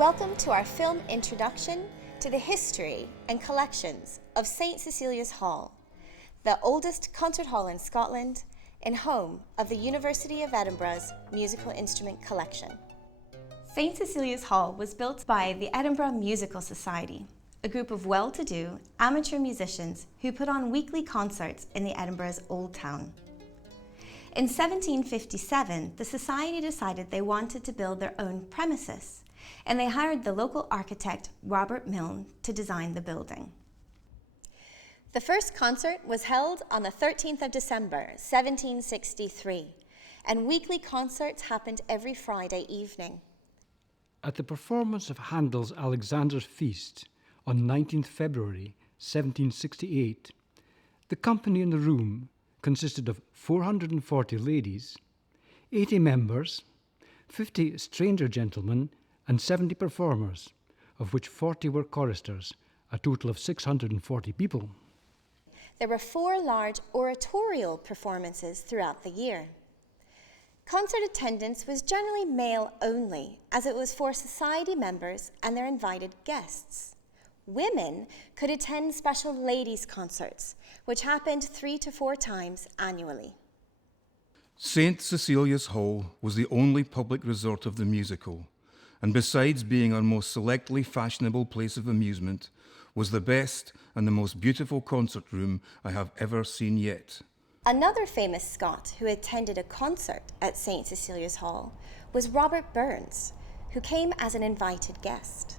Welcome to our film introduction to the history and collections of St. Cecilia's Hall, the oldest concert hall in Scotland and home of the University of Edinburgh's musical instrument collection. St. Cecilia's Hall was built by the Edinburgh Musical Society, a group of well-to-do amateur musicians who put on weekly concerts in the Edinburgh's Old Town. In 1757, the Society decided they wanted to build their own premises, and they hired the local architect Robert Milne to design the building. The first concert was held on the 13th of December, 1763, and weekly concerts happened every Friday evening. At the performance of Handel's Alexander's Feast on 19th February 1768, the company in the room consisted of 440 ladies, 80 members, 50 stranger gentlemen, and 70 performers, of which 40 were choristers, a total of 640 people. There were 4 large oratorial performances throughout the year. Concert attendance was generally male only, as it was for society members and their invited guests. Women could attend special ladies' concerts, which happened 3 to 4 times annually. St. Cecilia's Hall was the only public resort of the musical, and besides being our most selectly fashionable place of amusement, was the best and the most beautiful concert room I have ever seen yet. Another famous Scot who attended a concert at St. Cecilia's Hall was Robert Burns, who came as an invited guest.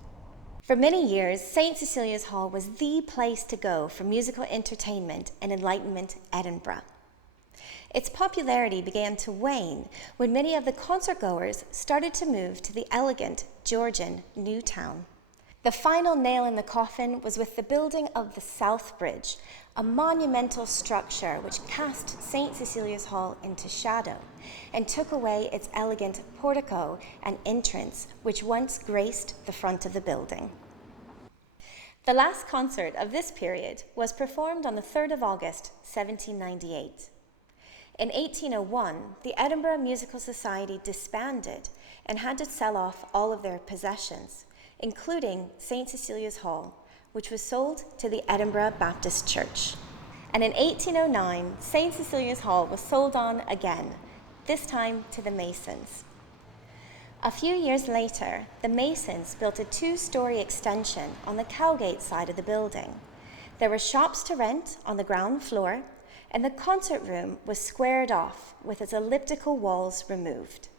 For many years, St. Cecilia's Hall was the place to go for musical entertainment in Enlightenment Edinburgh. Its popularity began to wane when many of the concertgoers started to move to the elegant Georgian New Town. The final nail in the coffin was with the building of the South Bridge, a monumental structure which cast St. Cecilia's Hall into shadow and took away its elegant portico and entrance which once graced the front of the building. The last concert of this period was performed on the 3rd of August, 1798. In 1801, the Edinburgh Musical Society disbanded and had to sell off all of their possessions, including St. Cecilia's Hall, which was sold to the Edinburgh Baptist Church. And in 1809, St. Cecilia's Hall was sold on again, this time to the Masons. A few years later, the Masons built a 2-story extension on the Cowgate side of the building. There were shops to rent on the ground floor, and the concert room was squared off with its elliptical walls removed.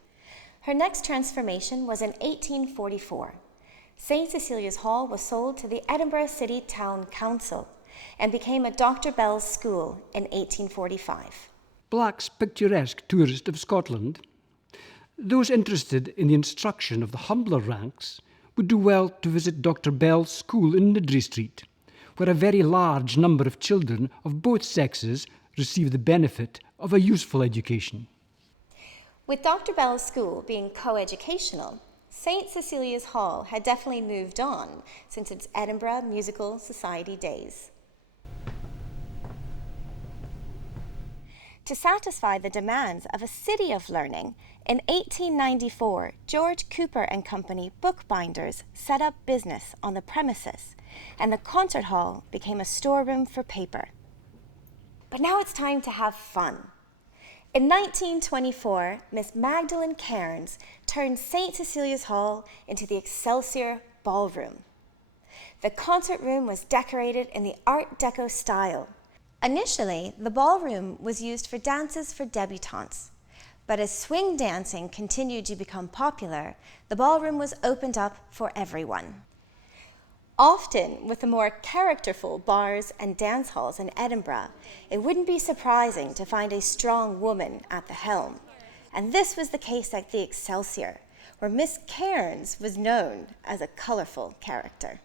Her next transformation was in 1844. St. Cecilia's Hall was sold to the Edinburgh City Town Council and became a Dr. Bell's School in 1845. Black's Picturesque Tourist of Scotland. Those interested in the instruction of the humbler ranks would do well to visit Dr. Bell's School in Niddry Street, where a very large number of children of both sexes receive the benefit of a useful education. With Dr. Bell's School being co-educational, St. Cecilia's Hall had definitely moved on since its Edinburgh Musical Society days. To satisfy the demands of a city of learning, in 1894, George Cooper and Company bookbinders set up business on the premises, and the concert hall became a storeroom for paper. But now it's time to have fun. In 1924, Miss Magdalene Cairns turned St. Cecilia's Hall into the Excelsior Ballroom. The concert room was decorated in the Art Deco style. Initially, the ballroom was used for dances for debutantes, but as swing dancing continued to become popular, the ballroom was opened up for everyone. Often, with the more characterful bars and dance halls in Edinburgh, it wouldn't be surprising to find a strong woman at the helm. And this was the case at the Excelsior, where Miss Cairns was known as a colourful character.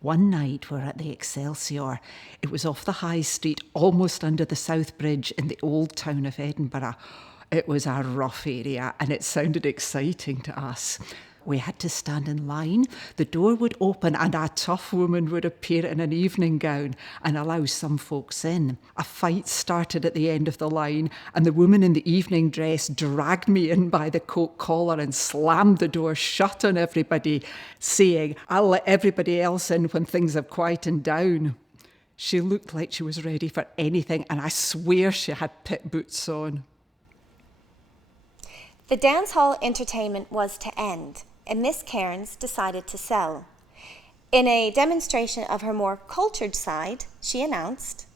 One night we're at the Excelsior. It was off the High Street, almost under the South Bridge in the old town of Edinburgh. It was a rough area and it sounded exciting to us. We had to stand in line. The door would open and a tough woman would appear in an evening gown and allow some folks in. A fight started at the end of the line, and the woman in the evening dress dragged me in by the coat collar and slammed the door shut on everybody, saying, "I'll let everybody else in when things have quietened down." She looked like she was ready for anything, and I swear she had pit boots on. The dance hall entertainment was to end, and Miss Cairns decided to sell. In a demonstration of her more cultured side, she announced,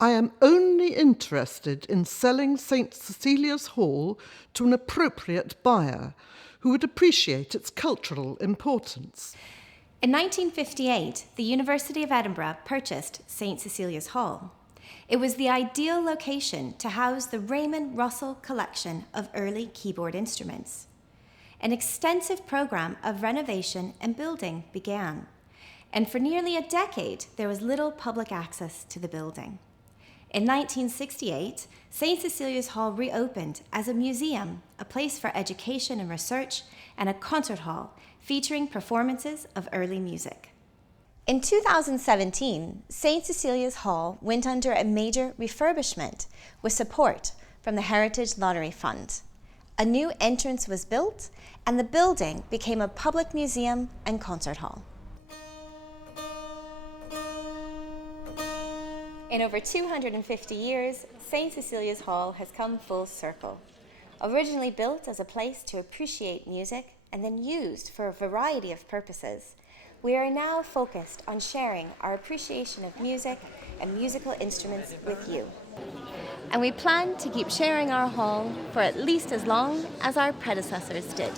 "I am only interested in selling St. Cecilia's Hall to an appropriate buyer who would appreciate its cultural importance." In 1958, the University of Edinburgh purchased St. Cecilia's Hall. It was the ideal location to house the Raymond Russell collection of early keyboard instruments. An extensive program of renovation and building began, and for nearly a decade there was little public access to the building. In 1968, St. Cecilia's Hall reopened as a museum, a place for education and research, and a concert hall featuring performances of early music. In 2017, St. Cecilia's Hall went under a major refurbishment with support from the Heritage Lottery Fund. A new entrance was built, and the building became a public museum and concert hall. In over 250 years, St. Cecilia's Hall has come full circle. Originally built as a place to appreciate music and then used for a variety of purposes, we are now focused on sharing our appreciation of music and musical instruments with you. And we plan to keep sharing our hall for at least as long as our predecessors did.